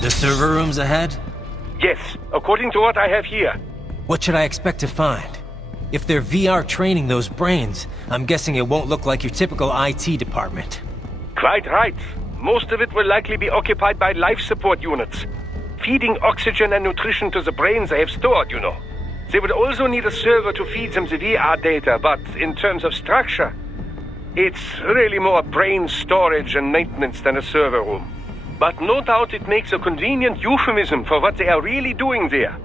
The server room's ahead? Yes, according to what I have here. What should I expect to find? If they're VR training those brains, I'm guessing it won't look like your typical IT department. Quite right. Most of it will likely be occupied by life support units. Feeding oxygen and nutrition to the brains they have stored, you know. They would also need a server to feed them the VR data, but in terms of structure, it's really more brain storage and maintenance than a server room. But no doubt it makes a convenient euphemism for what they are really doing there.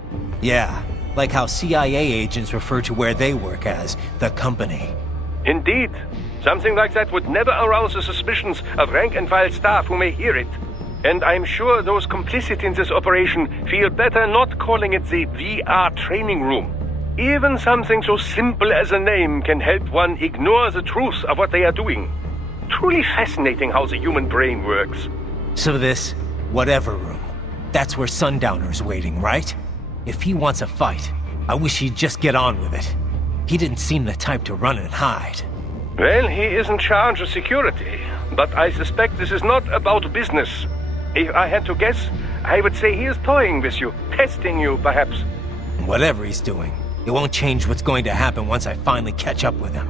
Yeah, like how CIA agents refer to where they work as the company. Indeed. Something like that would never arouse the suspicions of rank-and-file staff who may hear it. And I'm sure those complicit in this operation feel better not calling it the VR training room. Even something so simple as a name can help one ignore the truth of what they are doing. Truly fascinating how the human brain works. So this, whatever room, that's where Sundowner's waiting, right? If he wants a fight, I wish he'd just get on with it. He didn't seem the type to run and hide. Well, he is in charge of security, but I suspect this is not about business. If I had to guess, I would say he is toying with you, testing you, perhaps. Whatever he's doing, it won't change what's going to happen once I finally catch up with him.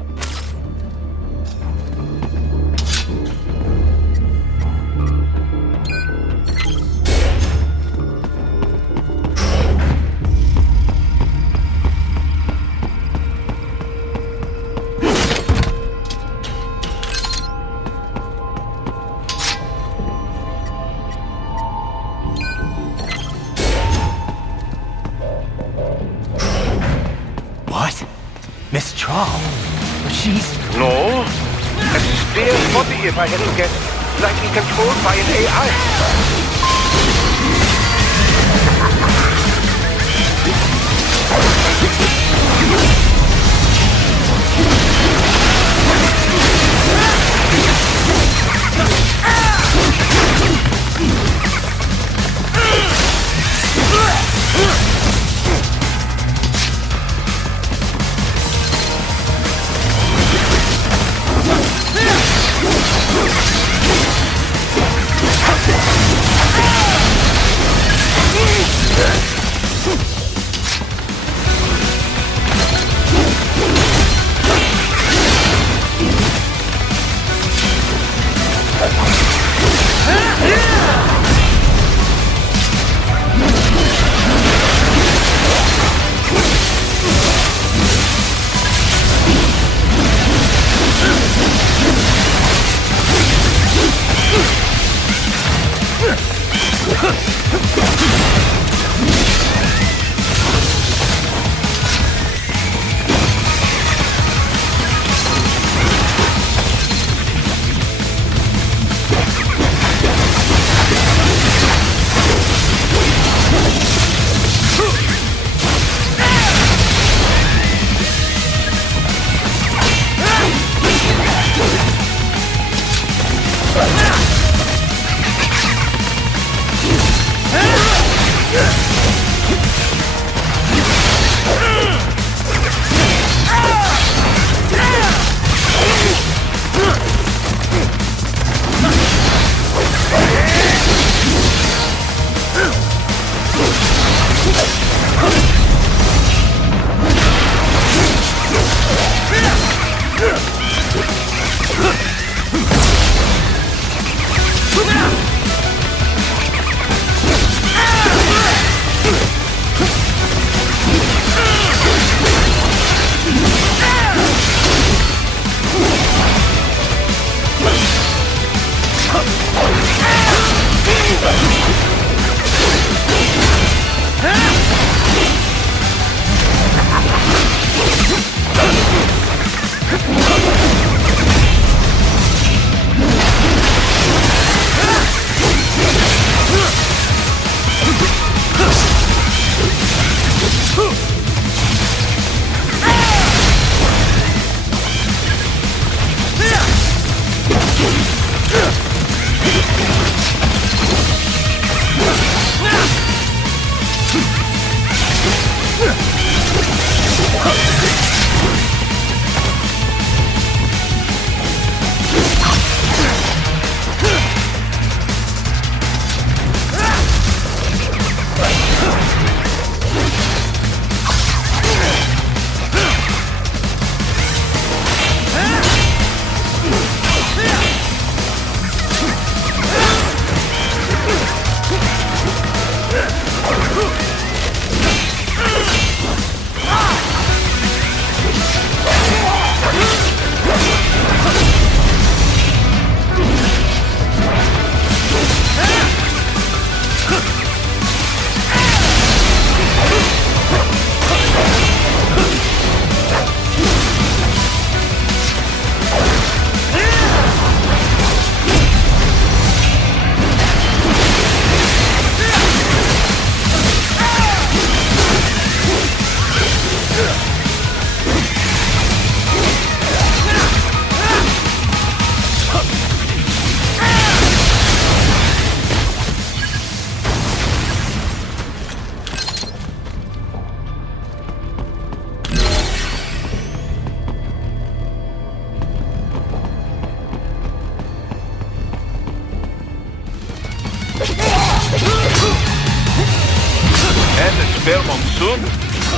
What? Miss Trawl? She's... No. A spare body, if I hadn't guessed. Likely controlled by an AI.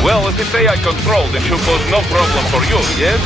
Well, if it's AI controlled, it should pose no problem for you, yes?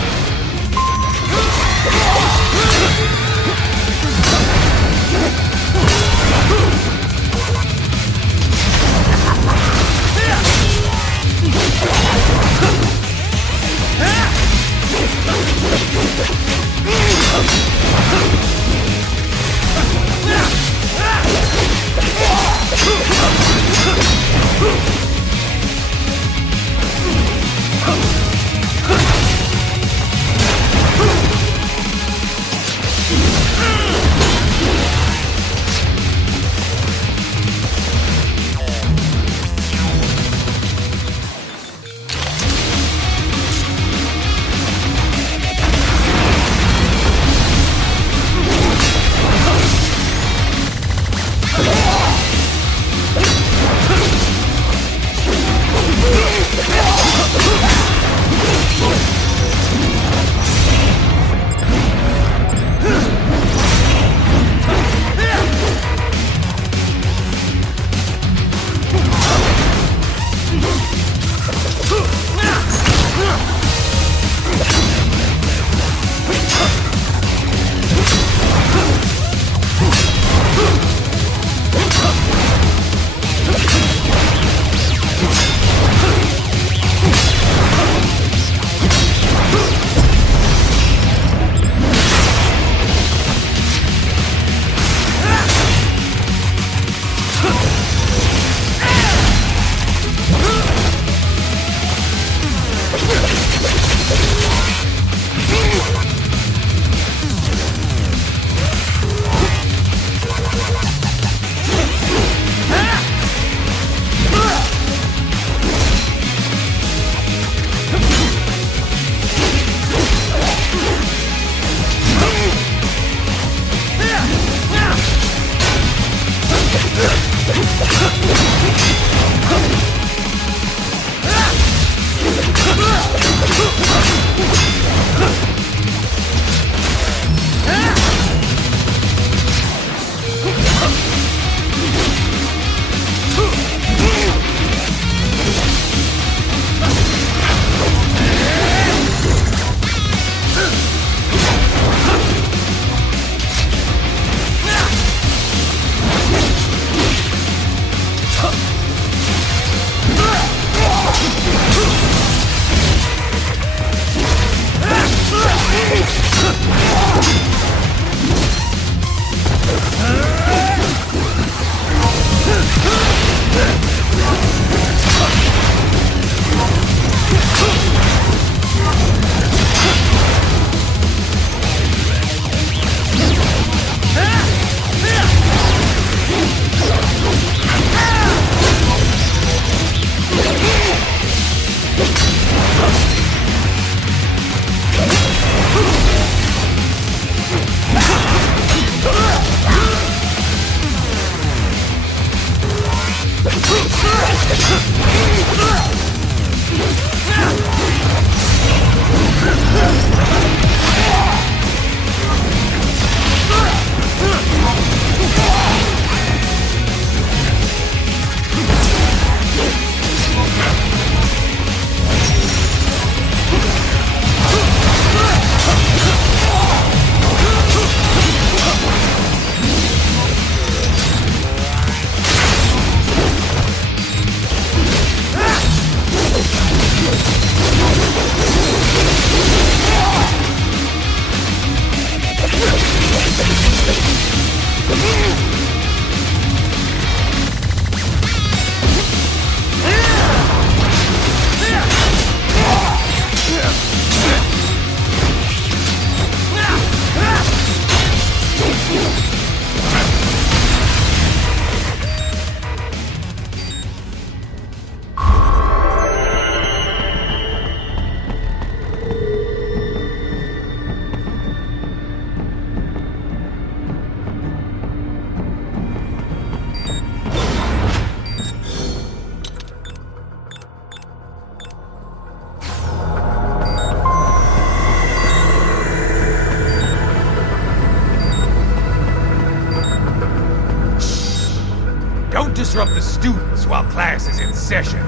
Don't disrupt the students while class is in session.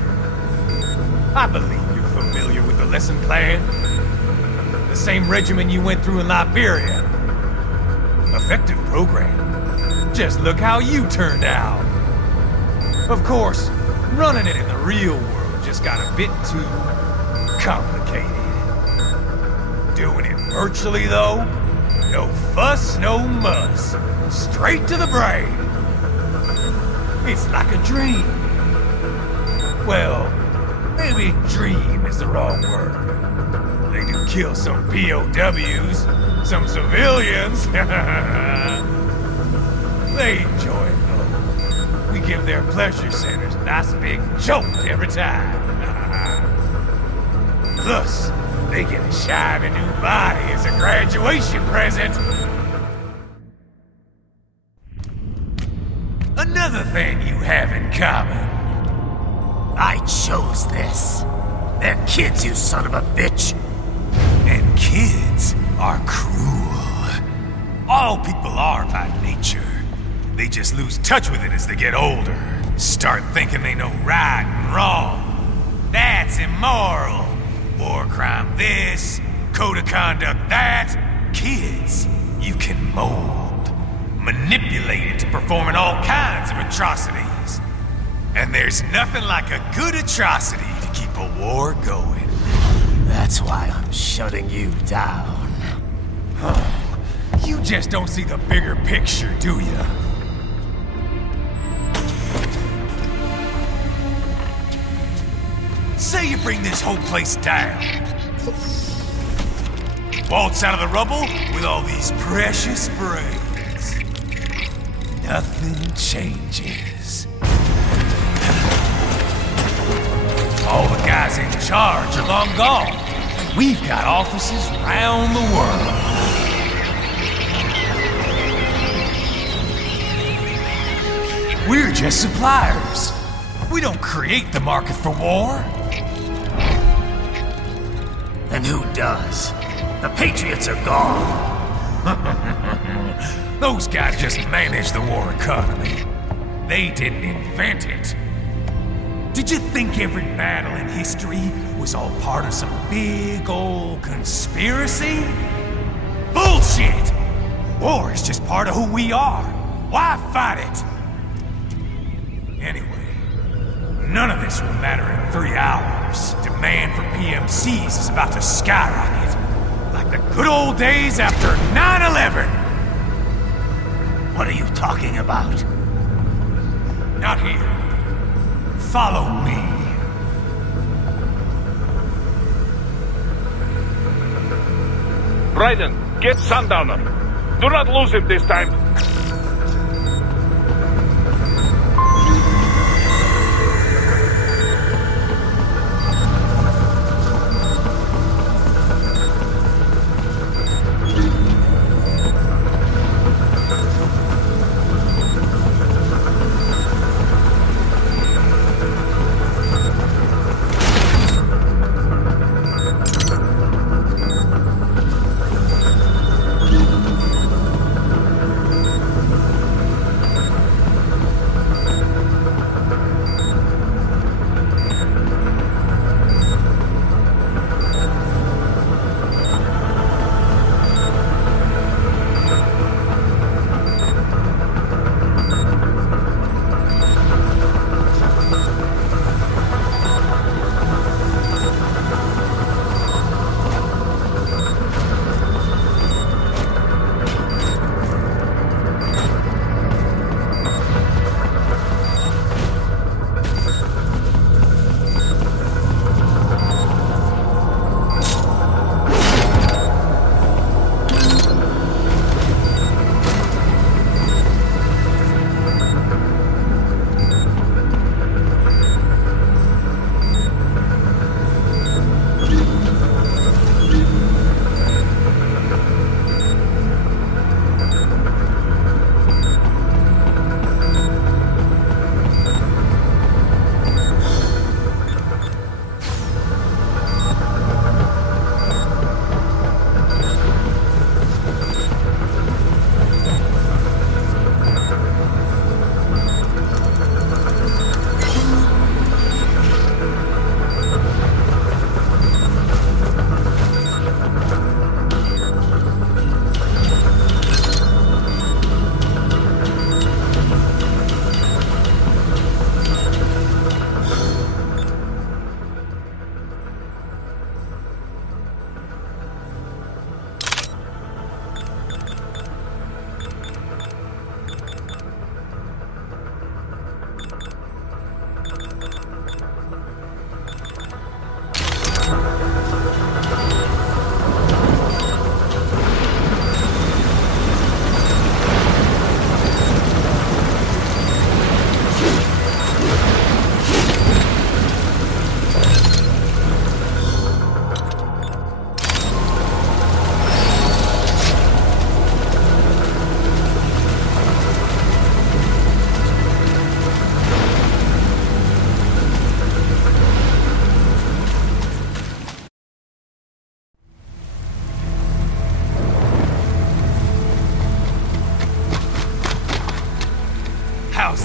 I believe you're familiar with the lesson plan. The same regimen you went through in Liberia. Effective program. Just look how you turned out. Of course, running it in the real world just got a bit too complicated. Doing it virtually, though, no fuss, no muss. Straight to the brain. It's like a dream. Well, maybe dream is the wrong word. They do kill some POWs, some civilians. They enjoy it, though. We give their pleasure centers a nice big jolt every time. Plus, they get a shiny new body as a graduation present. Another thing you have in common. I chose this. They're kids, you son of a bitch. And kids are cruel. All people are by nature. They just lose touch with it as they get older. Start thinking they know right and wrong. That's immoral. War crime this, code of conduct that. Kids, you can mold, manipulate into performing all kinds of atrocities. And there's nothing like a good atrocity to keep a war going. That's why I'm shutting you down. You just don't see the bigger picture, do you? Say you bring this whole place down. Waltz out of the rubble with all these precious brains. Nothing changes. All the guys in charge are long gone. We've got offices around the world. We're just suppliers. We don't create the market for war. And who does? The Patriots are gone. Those guys just manage the war economy. They didn't invent it. Did you think every battle in history was all part of some big old conspiracy? Bullshit! War is just part of who we are. Why fight it? Anyway, none of this will matter in 3 hours. Demand for PMCs is about to skyrocket. Like the good old days after 9/11. What are you talking about? Not here. Follow me. Raiden, get Sundowner. Do not lose him this time.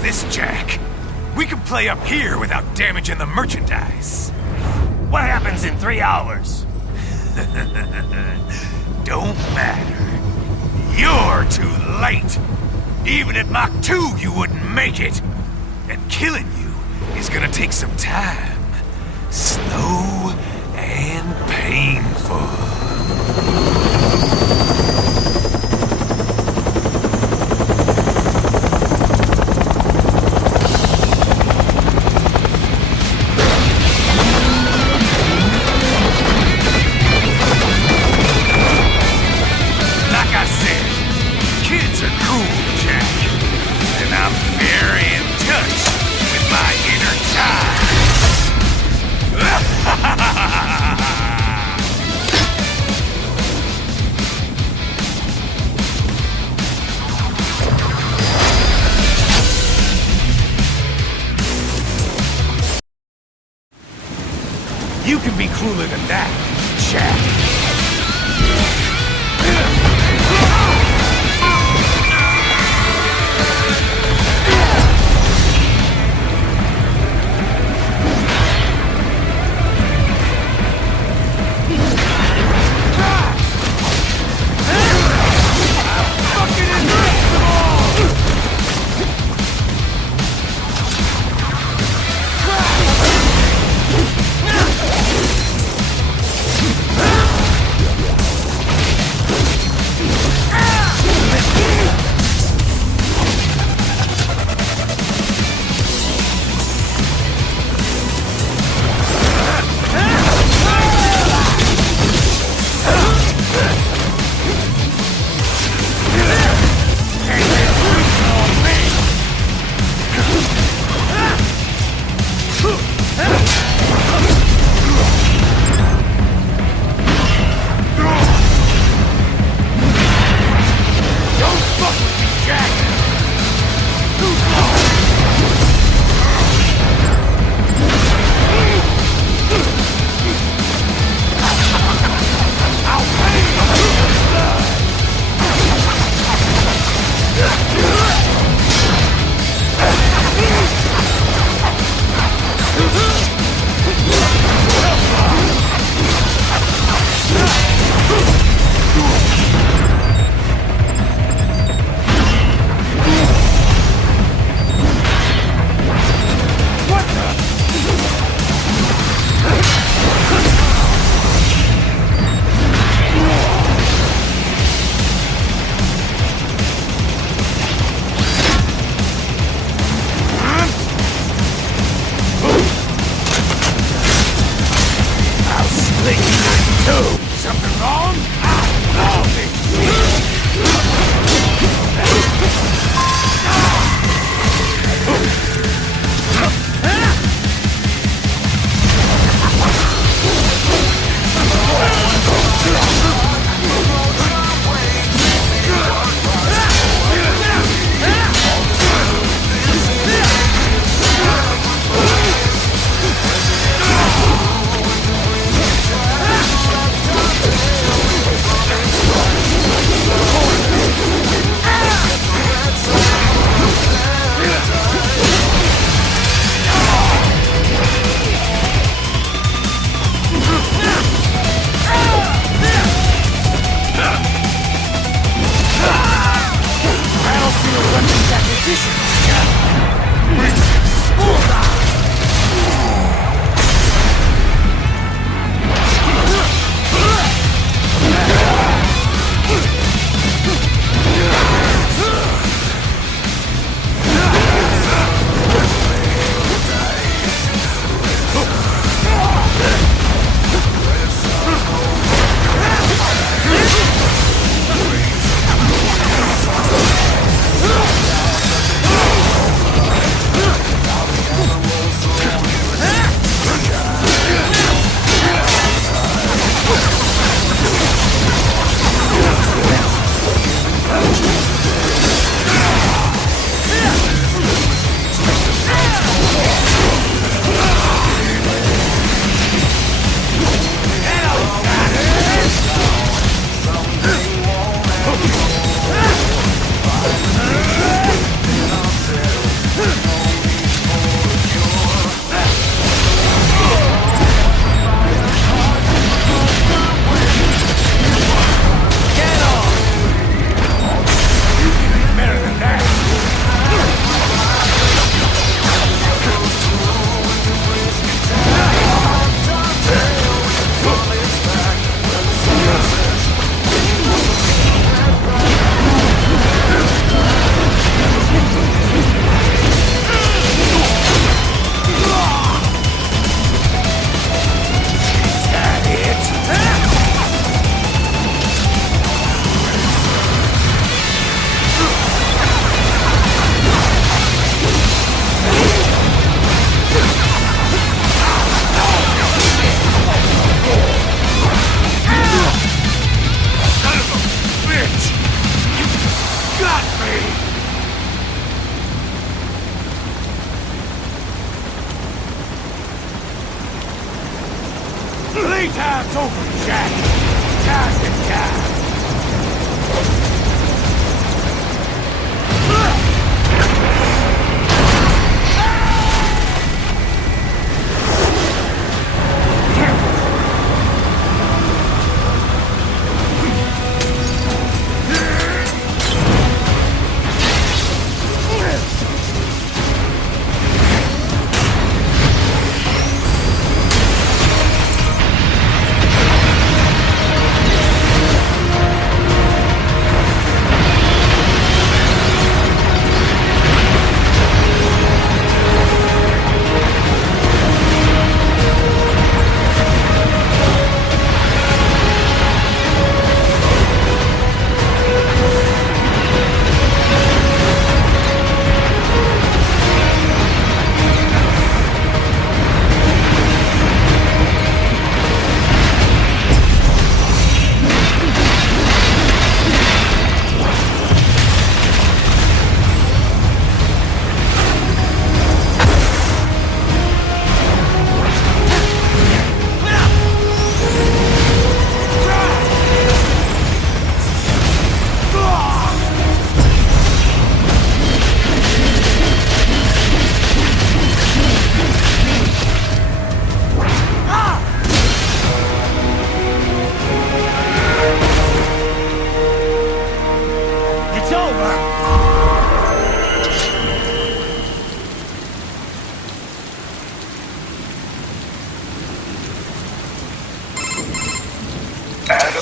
this, Jack. We can play up here without damaging the merchandise. What happens in 3 hours? Don't matter. You're too late. Even at Mach 2, you wouldn't make it. And killing you is gonna take some time. Slow and painful. Like I said, kids are cool, Jack. And I'm very in touch with my inner child. You can be crueler than that, Jack. Ah!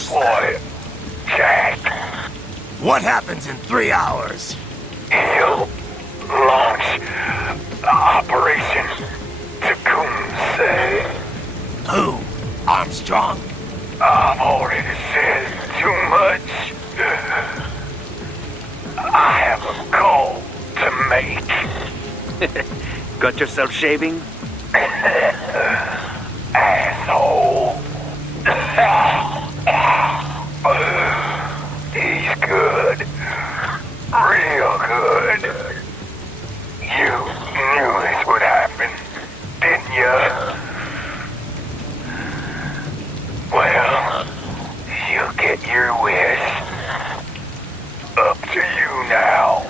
Boy, Jack. What happens in 3 hours? He'll launch Operation Tecumseh. Who? Armstrong? I've already said too much. I have a call to make. Got yourself shaving? Asshole. He's good. Real good. You knew this would happen, didn't you? Well, you get your wish. Up to you now.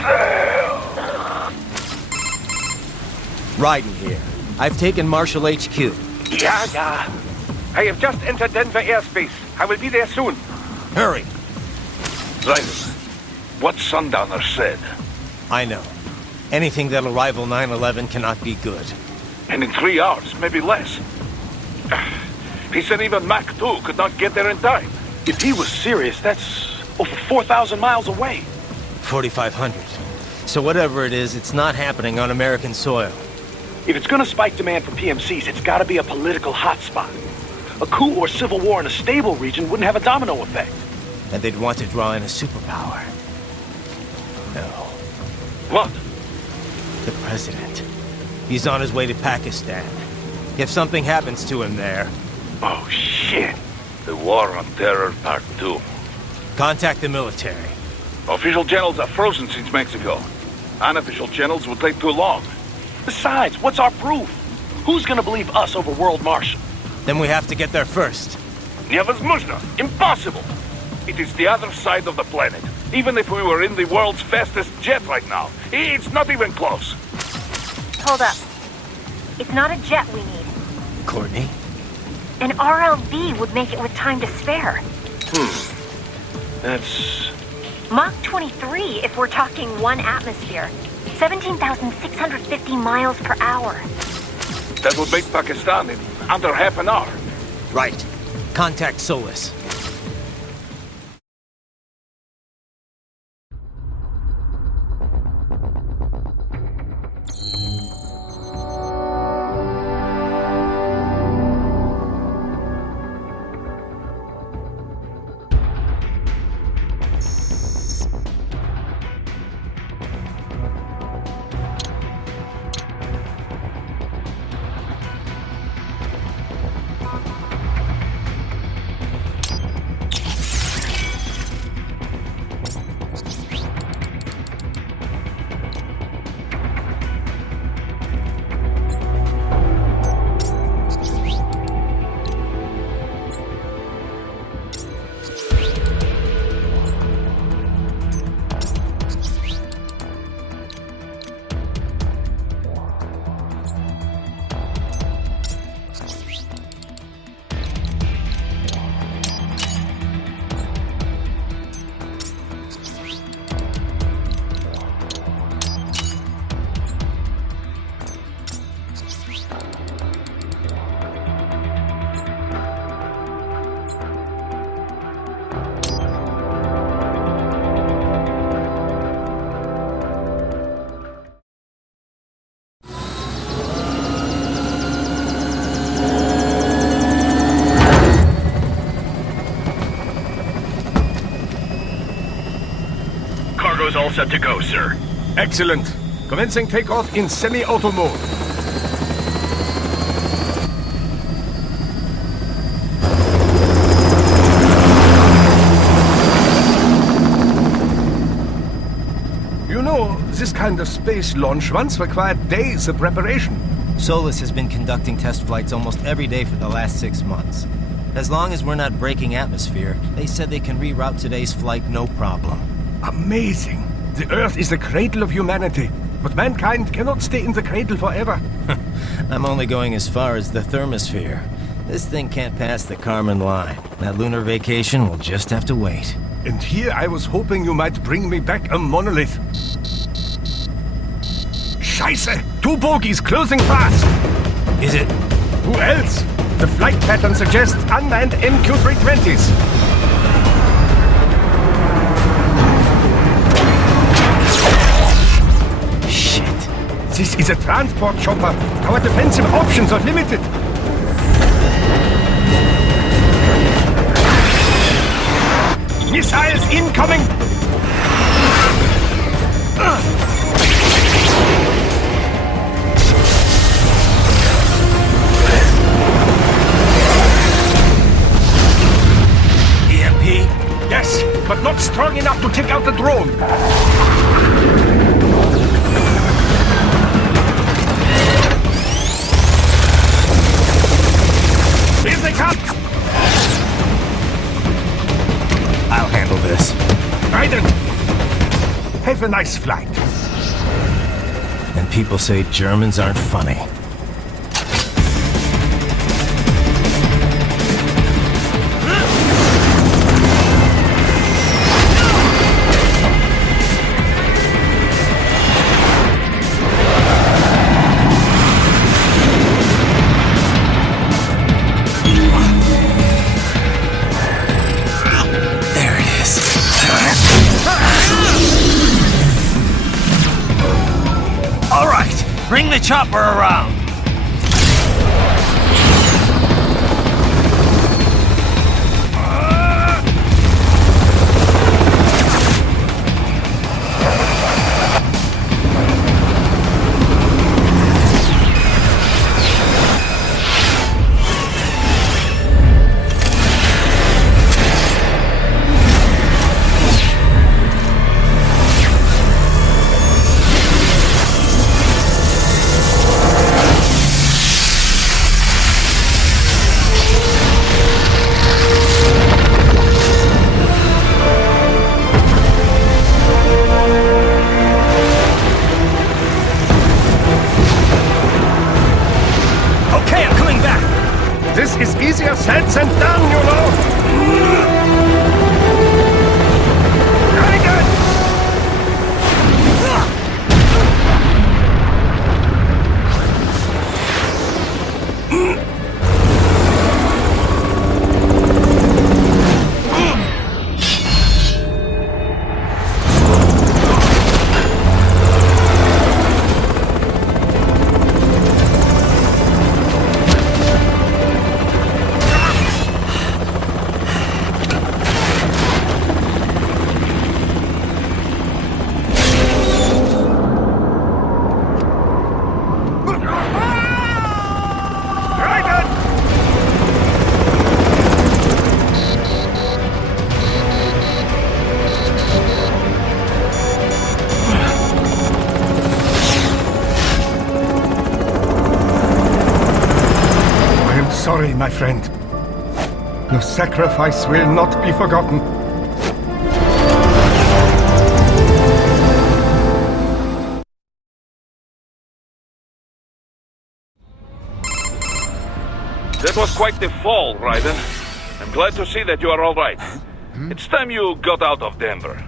Sam. Raiden here. I've taken Marshall HQ. Yeah. I have just entered Denver airspace. I will be there soon. Hurry. Raiden, what Sundowner said. I know. Anything that'll rival 9/11 cannot be good. And in 3 hours, maybe less. He said even Mach 2 could not get there in time. If he was serious, that's over 4,000 miles away. 4,500. So whatever it is, it's not happening on American soil. If it's gonna spike demand for PMCs, it's gotta be a political hotspot. A coup or civil war in a stable region wouldn't have a domino effect. And they'd want to draw in a superpower. No. What? The president. He's on his way to Pakistan. If something happens to him there... Oh, shit. The War on Terror Part 2. Contact the military. Official channels are frozen since Mexico. Unofficial channels would take too long. Besides, what's our proof? Who's gonna believe us over World Marshal? Then we have to get there first. Невозможно. Impossible. It is the other side of the planet. Even if we were in the world's fastest jet right now, it's not even close. Hold up. It's not a jet we need. Courtney? An RLV would make it with time to spare. That's... Mach 23 if we're talking 1 atmosphere. 17,650 miles per hour. That would make Pakistan in under half an hour. Right. Contact Solus. Cargo's all set to go, sir. Excellent. Commencing takeoff in semi-auto mode. You know, this kind of space launch once required days of preparation. Solus has been conducting test flights almost every day for the last 6 months. As long as we're not breaking atmosphere, they said they can reroute today's flight no problem. Amazing. The Earth is the cradle of humanity, but mankind cannot stay in the cradle forever. I'm only going as far as the thermosphere. This thing can't pass the Kármán line. That lunar vacation will just have to wait. And here I was hoping you might bring me back a monolith. Scheiße! 2 bogies closing fast! Is it? Who else? The flight pattern suggests unmanned MQ-320s. Shit. This is a transport chopper. Our defensive options are limited. Missiles incoming! EMP? Yes, but not strong enough to take out the drone. Here they come! I'll handle this. Raiden! Have a nice flight. And people say Germans aren't funny. There it is. All right, bring the chopper around. Okay, I'm coming back. This is easier said than done, you know. Raiden! Sorry, my friend. Your sacrifice will not be forgotten. That was quite the fall, Raiden. I'm glad to see that you are all right. It's time you got out of Denver.